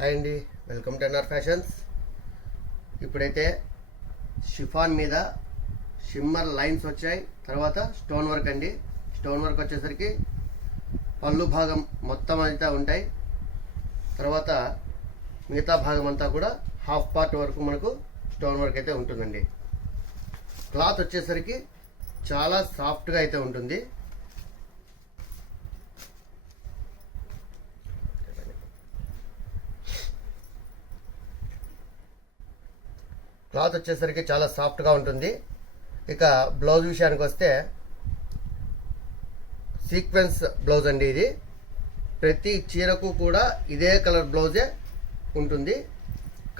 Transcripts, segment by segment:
Hi అండి, welcome to NR fashions. ఇప్పుడైతే chiffon మీద షిమ్మర్ లైన్స్ వచ్చాయి. తర్వాత స్టోన్ వర్క్ అండి. స్టోన్ వర్క్ వచ్చేసరికి పళ్ళు భాగం మొత్తం అయితే ఉంటాయి. తర్వాత మిగతా భాగం అంతా కూడా హాఫ్ పార్ట్ వరకు మనకు స్టోన్ వర్క్ అయితే ఉంటుందండి. క్లాత్ వచ్చేసరికి చాలా సాఫ్ట్గా అయితే ఉంటుంది. క్లాత్ వచ్చేసరికి చాలా సాఫ్ట్గా ఉంటుంది. ఇక బ్లౌజ్ విషయానికి వస్తే సీక్వెన్స్ బ్లౌజ్ అండి. ఇది ప్రతి చీరకు కూడా ఇదే కలర్ బ్లౌజే ఉంటుంది.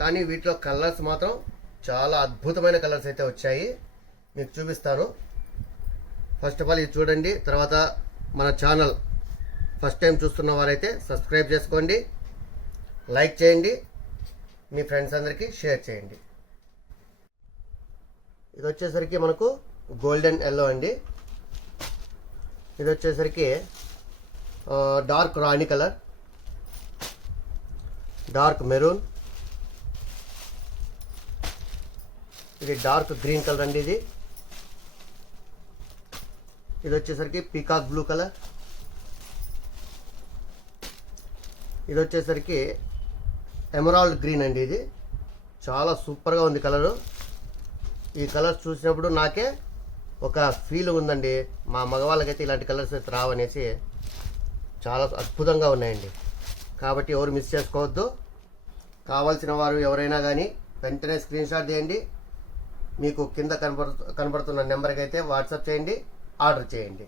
కానీ వీటిలో కలర్స్ మాత్రం చాలా అద్భుతమైన కలర్స్ అయితే వచ్చాయి. మీకు చూపిస్తాను. ఫస్ట్ ఆఫ్ ఆల్ ఇది చూడండి. తర్వాత మన ఛానల్ ఫస్ట్ టైం చూస్తున్న వారైతే సబ్స్క్రైబ్ చేసుకోండి, లైక్ చేయండి, మీ ఫ్రెండ్స్ అందరికీ షేర్ చేయండి. ఇది వచ్చేసరికి మనకు గోల్డెన్ ఎల్లో అండి. ఇది వచ్చేసరికి డార్క్ రాణి కలర్, డార్క్ మెరూన్, ఇది డార్క్ గ్రీన్ కలర్ అండి. ఇది వచ్చేసరికి పీకాక్ బ్లూ కలర్. ఇది వచ్చేసరికి ఎమరాల్డ్ గ్రీన్ అండి. ఇది చాలా సూపర్గా ఉంది కలరు. ఈ కలర్స్ చూసినప్పుడు నాకే ఒక ఫీల్ ఉందండి, మా మగవాళ్ళకైతే ఇలాంటి కలర్స్ అయితే రావనేసి. చాలా అద్భుతంగా ఉన్నాయండి. కాబట్టి ఎవరు మిస్ చేసుకోవద్దు. కావాల్సిన వారు ఎవరైనా కానీ వెంటనే స్క్రీన్ షాట్ తీయండి. మీకు కింద కనబడుతున్న నెంబర్కి అయితే వాట్సాప్ చేయండి, ఆర్డర్ చేయండి.